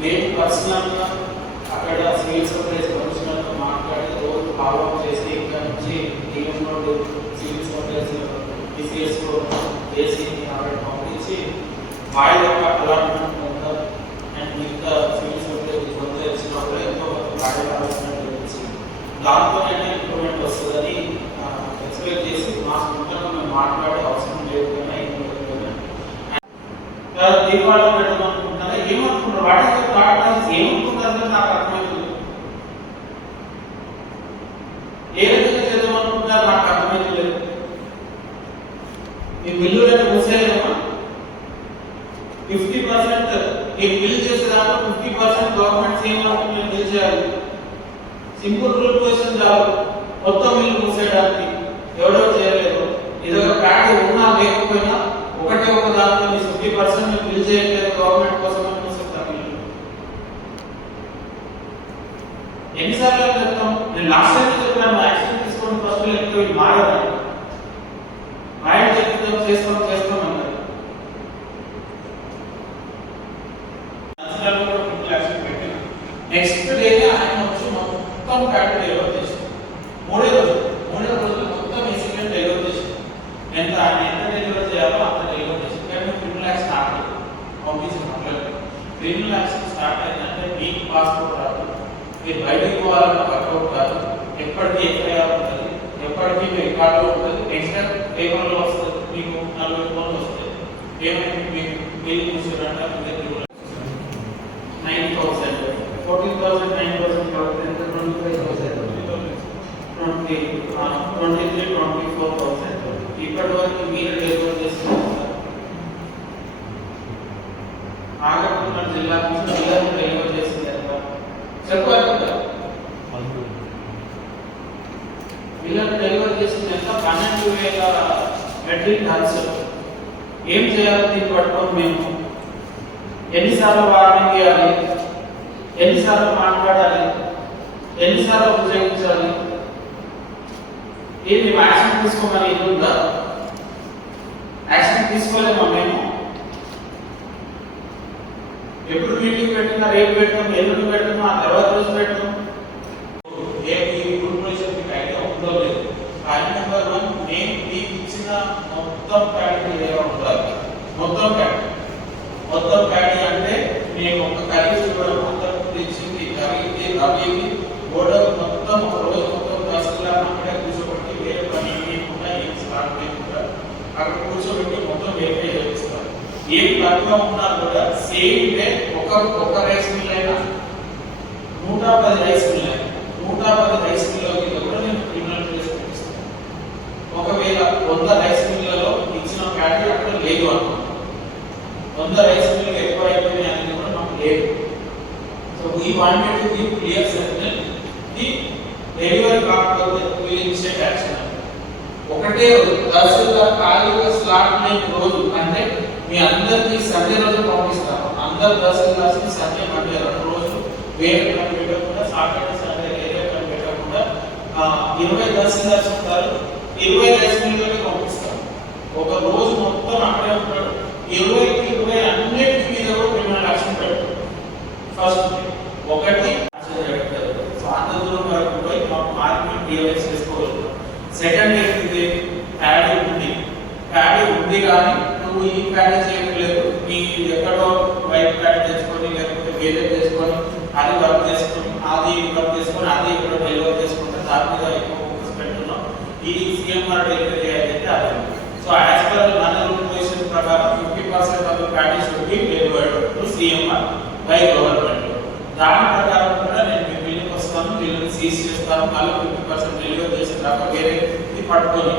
నేను పర్సనల్గా అక్కడ సివిల్ కమిషనర్తో మాట్లాడి రోజు చేసి ఇక్కడ నుంచి టీఎం రోడ్ టీసీఎస్ అక్కడ పంపించి వాళ్ళ యొక్క అలాట్మెంట్ అండ్ మిగతా సివిల్ సప్లైస్ కొంత ఇచ్చినప్పుడు ఎంతో కొంత దాంతోనే ఇంప్రూవ్మెంట్ వస్తుందని ఎక్స్ప్లెయిన్ చేసి మా స్కూల్లో మేము మాట్లాడే అవసరం లేదు కానీ ఏం లేదు కానీ. దీపావళి పెట్టమనుకుంటున్నారా ఏమనుకుంటారు what is the thought process ఏమనుకుంటారు నాకు అర్థమవుతుంది ఏ విధంగా చేద్దాం అనుకుంటున్నారు నాకు అర్థమవుతలేదు మీ బిల్లు రేపు మూసేయలేమా? ఫిఫ్టీ పర్సెంట్ ఈ బిల్ చేసే దాంట్లో ఫిఫ్టీ పర్సెంట్ గవర్నమెంట్ సేమ్ మేము బిల్ చేయాలి. సింపుల్ రూల్ క్వశ్చన్ చాలు మొత్తం బిల్లు మూసేయడానికి ఎవరో చేయలేదు. ఇది ఒక ప్యాడ్ ఉన్నా లేకపోయినా ఒకటే ఒక దాంట్లో మీ ఫిఫ్టీ పర్సెంట్ మీరు బిల్ చేయట్లేదు గవర్నమెంట్ కోసం అని మూసేస్తారు బిల్లు ఎన్నిసార్లు చెప్తాం? నేను లాస్ట్ టైం చెప్పాను యాక్షన్ తీసుకోండి ఫస్ట్ లేకపోతే వీళ్ళు మారదు. ఆయన చెప్తాం చేస్తాం చేస్తాం అన్నారు నచ్చడానికి కూడా ఫుల్ యాక్షన్ పెట్టినా నెక్స్ట్ డే ఆయన వచ్చి మొత్తం ప్యాడ్ డెలివర్ చేసింది. మూడే రోజు మూడే రోజులు మొత్తం ఇన్సిడెంట్ డెలివర్ చేసింది. ఎంత ఆయన ఎంత డెలివర్ చేయాలో అంత డెలివర్ చేసింది. కానీ క్రిమినల్ యాక్షన్ ఆగలేదు పంపించి మాట్లాడారు క్రిమినల్ యాక్షన్ స్టార్ట్ అయిందంటే మీకు పాస్పోర్ట్ రాదు. మీరు బయటకు పోవాలన్న వర్కౌట్ కాదు. ఎప్పటికీ ఎఫ్ఐఆర్ ఉంటుంది? ఎప్పటికీ మీ రికార్డు ఉంటుంది? నెక్స్ట్ పేపర్లో వస్తుంది. మీకు నలభై ఫోన్లు వస్తుంది. ఏమైంది? మీకు మీరు చూసారంటే nine thousand fourteen thousand nine thousand twenty twenty three twenty four thousand ఇప్పటి వరకు మీరు డెలివర్ చేస్తున్నారు నాగపట్నం జిల్లా నుంచి జిల్లాకు డెలివర్ చేసింది ఎంత చెప్పారు కదా. వీళ్ళకి డెలివర్ చేసింది ఎంత? పన్నెండు వేల మెట్రిక్ టన్స్. ఏం చేయాలి దీన్ని పట్టుకొని మేము. ఎన్నిసార్లు వార్నింగ్ చేయాలి ఎన్నిసార్లు మాట్లాడాలి? ఎన్నిసార్లు ఉపయోగించాలి ఏంటి యాక్షన్ తీసుకోమని ఇది ఉందా? యాక్షన్ తీసుకోలేమా మేము? ఎప్పుడు మీటింగ్ పెట్టినా రేపు పెట్టినాం ఎల్లుండి పెట్టినాం ఆ తర్వాత రోజు పెట్టినాం ఏ ఈ గ్రూప్ నుంచి మీకు ఐడియా ఉందో లేదు. పాయింట్ నెంబర్ వన్ నేను మీకు ఇచ్చిన మొత్తం ప్యాడ్ ఏదో ఉండాలి. మొత్తం ప్యాడ్ మొత్తం ప్యాడీ అంటే మేము ఒక కర్రీ కూడా మొత్తం తెచ్చింది కర్రీకి రవికి గోడకు మొత్తం ఒక రోజు మొత్తం బస్సులా అక్కడే కూర్చోబెట్టి వేరే పని లేకుండా ఏం స్టార్ట్ లేకుండా అక్కడ కూర్చోబెట్టి మొత్తం వెరిఫై చేపిస్తారు ఏం తక్కువ ఉన్నా కూడా సేమ్ డే ఒక ఒక రైస్ మిల్ అయినా నూట పది రైస్ మిల్ అయినా నూట పది రైస్ మిల్ కూడా నేను క్రిమినల్ కేసు పెట్టిస్తాను ఒకవేళ వంద రైస్ మిల్లలో ఇచ్చిన ప్యాడీ అక్కడ లేదు అనుకో వంద రైస్ మిల్ ఎక్కువ అయిపోయినాయి అనేది కూడా మాకు లేదు. So we wanted to give clear sentence the delivery కాకపోతే విల్ ఇన్స్టెంట్ యాక్షన్ ఒకటే తరచుగా ఖాళీగా స్లాట్ లేని రోజు అంటే మీ అందరికీ సండే రోజు పంపిస్తాను అందరు తహసీల్దార్స్కి సండే మండే రెండు రోజులు. వేరే పని పెట్టకుండా సాటర్డే సండే వేరే పని పెట్టకుండా ఇరవై తహసీల్దార్స్ ఉంటారు. ఇరవై రైస్ పంపిస్తాను ఒక రోజు మొత్తం అక్కడే ఉంటాడు. ఇరవైకి ఇరవై అన్నిటి మీద కూడా క్రిమినల్ యాక్షన్ పెడతాడు ఫస్ట్ ఒకటి స్వాతంత్రం వరకు పోయి మాకు మార్కెట్ రియలైజ్ చేసుకోగలుగుతాం సెకండ్ ఏంటిది ప్యాడీ ఉంది. ప్యాడీ ఉంది కానీ నువ్వు ఈ ప్యాడీ చేయట్లేదు. మీ ఎక్కడో వైట్ ప్యాడీ తెచ్చుకొని లేకపోతే వేరే చేసుకొని అది వర్క్ చేసుకొని అది వర్క్ చేసుకొని అది ఇక్కడ డెలివర్ చేసుకుంటే దాని మీద ఎక్కువ ఫోకస్ పెడుతున్నాం. ఈ సీఎంఆర్ డెలివరీ అయితే అది. సో యాజ్ పర్ మన రూల్ పొజిషన్ ప్రకారం practice should be delivered to CMR by government దాని ప్రకారం కూడా నేను మీ బిల్లుకి వస్తాను బిల్లుని సీజ్ చేస్తాను మళ్ళీ ఫిఫ్టీ పర్సెంట్ డెలివరీ చేసిన తర్వాత వేరే పట్టుకొని